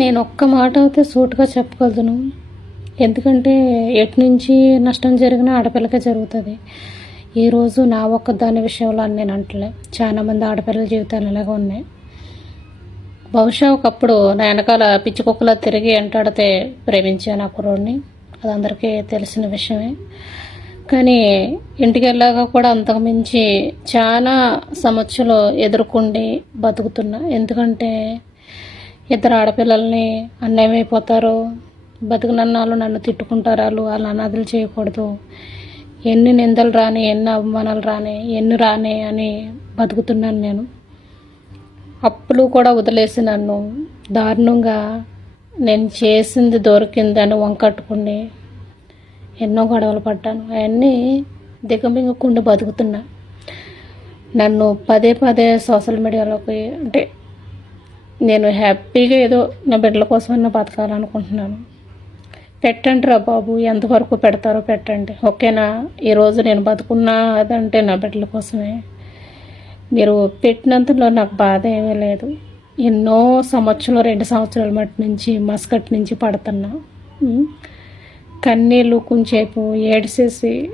నేను ఒక్క మాట అయితే సూటుగా చెప్పగలను. ఎందుకంటే ఎటు నుంచి నష్టం జరిగినా ఆడపిల్లకే జరుగుతుంది. ఈరోజు నా ఒక్క దాని విషయంలో అని నేను అంటలే. చాలా మంది ఆడపిల్లల జీవితాలు ఇలాగే ఉన్నాయి. బహుశా ఒకప్పుడు నా వెనకాల పిచ్చి కుక్కలా తిరిగి వెంటాడితే ప్రేమించాను ఆ కుర్రోడిని. అది అందరికీ తెలిసిన విషయమే. కానీ ఇంటికి వెళ్ళాక కూడా అంతకు మించి చాలా సమస్యలు ఎదుర్కొండి బతుకుతున్నా. ఎందుకంటే ఇద్దరు ఆడపిల్లల్ని అన్యాయం అయిపోతారు బతుకునన్నాళ్ళు నన్ను తిట్టుకుంటారు వాళ్ళు. వాళ్ళు అనాథలు చేయకూడదు. ఎన్ని నిందలు రాని ఎన్ని అవమానాలు రాని ఎన్ని రాని అని బతుకుతున్నాను నేను. అప్పులు కూడా వదిలేసి నన్ను దారుణంగా నేను చేసింది దొరికిందని వంకట్టుకుని ఎన్నో గొడవలు పడ్డాను. అవన్నీ దిగమింగకుండా బతుకుతున్నా. నన్ను పదే పదే సోషల్ మీడియాలోకి అంటే నేను హ్యాపీగా ఏదో నా బిడ్డల కోసమన్నా బతకాలనుకుంటున్నాను. పెట్టండి రా బాబు ఎంతవరకు పెడతారో పెట్టండి. ఓకేనా? ఈరోజు నేను బతుకున్నా అదంటే నా బిడ్డల కోసమే. మీరు పెట్టినంతలో నాకు బాధ ఏమీ లేదు. ఎన్నో సంవత్సరాలు రెండు సంవత్సరాల మటు నుంచి మస్కట్ నుంచి పడుతున్నా. కన్నీళ్ళు కొంచెంసేపు ఏడిసేసి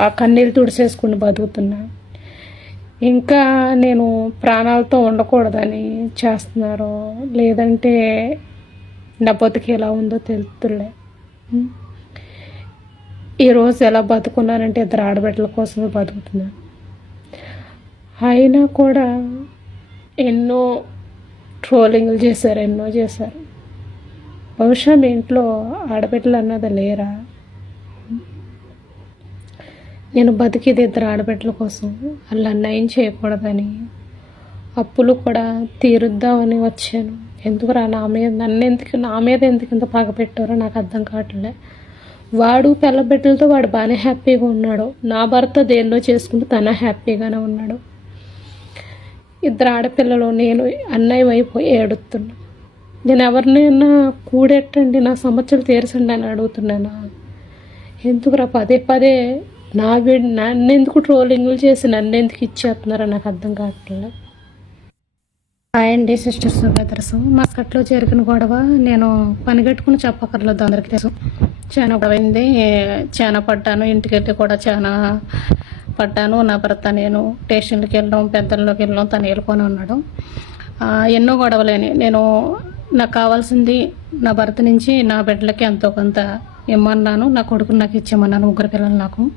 ఆ కన్నీళ్ళు తుడిసేసుకుని బతుకుతున్నా. ఇంకా నేను ప్రాణాలతో ఉండకూడదని చేస్తున్నారు లేదంటే నా బతుకు ఎలా ఉందో తెలుతులే. ఈరోజు ఎలా బతుకున్నానంటే ఇద్దరు ఆడబిడ్డల కోసమే బతుకుతున్నాను. అయినా కూడా ఎన్నో ట్రోలింగ్లు చేశారు ఎన్నో చేశారు. బహుశా మీ ఇంట్లో ఆడబిడ్డలు అన్నది లేరా? నేను బతికేది ఇద్దరు ఆడబిడ్డల కోసం. వాళ్ళు అన్యాయం చేయకూడదని. అప్పులు కూడా తీరుద్దామని వచ్చాను. ఎందుకురా నా మీద నన్ను ఎందుకు నా మీద ఎందుకు ఇంత పగ పెట్టారో నాకు అర్థం కావట్లే. వాడు పిల్లబిడ్డలతో వాడు బాగానే హ్యాపీగా ఉన్నాడు. నా భర్త దేన్నో చేసుకుంటూ తన హ్యాపీగానే ఉన్నాడు. ఇద్దరు ఆడపిల్లలు నేను అన్నయ్యం అయిపోయి ఏడుతున్నా నేను ఎవరినైనా కూడెట్టండి నా సమస్యలు తీర్చండి అని అడుగుతున్నానా ఎందుకురా పదే పదే నా వీడు నన్ను ఎందుకు ట్రోలింగ్లు చేసి నన్ను ఎందుకు ఇచ్చేస్తున్నారో నాకు అర్థం కావట్లేదు. హాయ్ అండి సిస్టర్స్ బ్రదర్స్ మా కట్లో గొడవ నేను పని కట్టుకుని చెప్పక్కర్లేదు అందరికీ తెలుసు. చాలా గొడవైంది అయింది. చాలా పడ్డాను. ఇంటికి వెళ్ళి కూడా చాలా పడ్డాను. నా భర్త నేను స్టేషన్కి వెళ్ళడం పెద్దల్లోకి వెళ్ళడం తను వెళ్ళుకొని ఉన్నాడు. ఎన్నో గొడవలేని. నేను నాకు కావాల్సింది నా భర్త నుంచి నా బిడ్డలకి ఎంతో కొంత ఇమ్మన్నాను నా కొడుకుని నాకు ఇచ్చేయమన్నాను. ముగ్గురు పిల్లలు నాకు.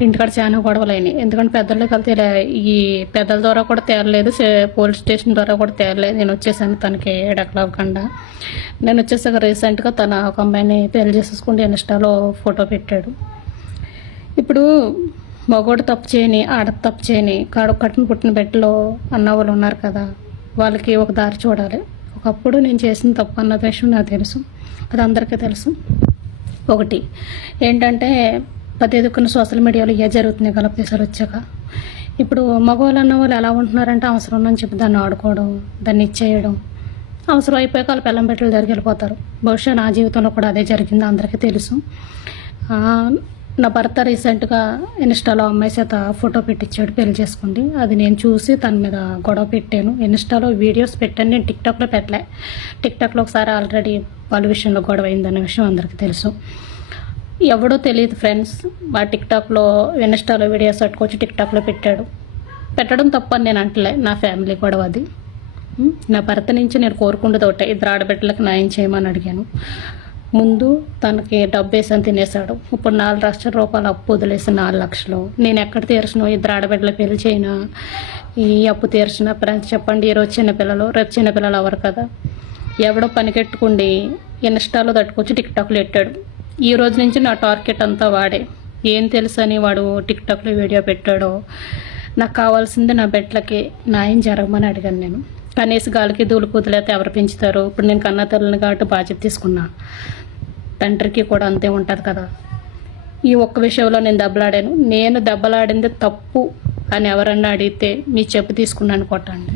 ఇంటికాడ చాలా గొడవలైనవి ఎందుకంటే పెద్దలకి వెళ్తే ఇలా ఈ పెద్దల ద్వారా కూడా తేరలేదు. సే- పోలీస్ స్టేషన్ ద్వారా కూడా తేరలేదు. నేను వచ్చేసాను తనకి ఎడకలవ్వకుండా నేను వచ్చేసాక రీసెంట్గా తన ఒక అమ్మాయిని పెళ్ళి చేసేసుకుంటే ఇన్స్టాలో ఫోటో పెట్టాడు. ఇప్పుడు మగోడు తప్పు చేయని ఆడ తప్పు చేయని కాడు కట్టిన పుట్టిన బిడ్డలో అన్న వాళ్ళు ఉన్నారు కదా వాళ్ళకి ఒక దారి చూడాలి. ఒకప్పుడు నేను చేసిన తప్పు అన్న విషయం నాకు తెలుసు. అది అందరికీ తెలుసు. ఒకటి. ఏంటంటే పదే దుక్కున సోషల్ మీడియాలో ఏ జరుగుతున్నాయి గలపేసారు వచ్చాక. ఇప్పుడు మగవాళ్ళు అన్న వాళ్ళు ఎలా ఉంటున్నారంటే అవసరం ఉందని చెప్పి దాన్ని ఆడుకోవడం దాన్ని ఇచ్చేయడం. అవసరం అయిపోయాక వాళ్ళు పిల్లం పెట్టలు దగ్గరికి వెళ్ళిపోతారు. బహుశా నా జీవితంలో కూడా అదే జరిగింది అందరికీ తెలుసు. నా భర్త రీసెంట్గా ఇన్స్టాలో అమ్మాయి చేత ఫోటో పెట్టించాడు పెళ్ళి చేసుకోండి అది నేను చూసి తన మీద గొడవ పెట్టాను. ఇన్స్టాలో వీడియోస్ పెట్టాను. నేను టిక్టాక్లో పెట్టలే. టిక్టాక్లో ఒకసారి ఆల్రెడీ వాళ్ళ విషయంలో గొడవ అయిందన్న విషయం అందరికీ తెలుసు. ఎవడో తెలియదు ఫ్రెండ్స్. మా టిక్టాక్లో ఇన్స్టాలో వీడియోస్ పట్టుకొచ్చి టిక్టాక్లో పెట్టాడు. పెట్టడం తప్పని నేను అంటలే. నా ఫ్యామిలీ గొడవ అది. నా భర్త నుంచి నేను కోరుకుంటుంది ఒకటే. ఇద్దరు ఆడబిడ్డలకు న్యాయం చేయమని అడిగాను. ముందు తనకి డబ్బు వేసని తినేశాడు. ఇప్పుడు నాలుగు లక్షల రూపాయలు అప్పు వదిలేసి నాలుగు లక్షలు. నేను ఎక్కడ తీర్చను? ఇద్దరు ఆడబిడ్డల పెళ్ళి చేయన? ఈ అప్పు తీర్చిన ఫ్రెండ్స్ చెప్పండి. ఈరోజు చిన్నపిల్లలు రేపు చిన్నపిల్లలు ఎవరు కదా? ఎవడో పనికెట్టుకుండి ఇన్స్టాలో తట్టుకొచ్చి టిక్టాక్లో పెట్టాడు ఈ రోజు నుంచి నా టార్గెట్ అంతా వాడే. ఏం తెలుసని వాడు టిక్టాక్లో వీడియో పెట్టాడో. నాకు కావాల్సింది నా బెట్లకి న్యాయం జరగమని అడిగాను నేను. కనీస గాలికి దూలు కూతులైతే ఎవరు పెంచుతారు? ఇప్పుడు నేను కన్న తల్లిని కాబట్టి బాధ్యత తీసుకున్నా తండ్రికి కూడా అంతే ఉంటుంది కదా. ఈ ఒక్క విషయంలో నేను దెబ్బలాడాను. నేను దెబ్బలాడింది తప్పు అని ఎవరన్నా అడిగితే మీ చెప్పు తీసుకున్నాను కొట్టండి.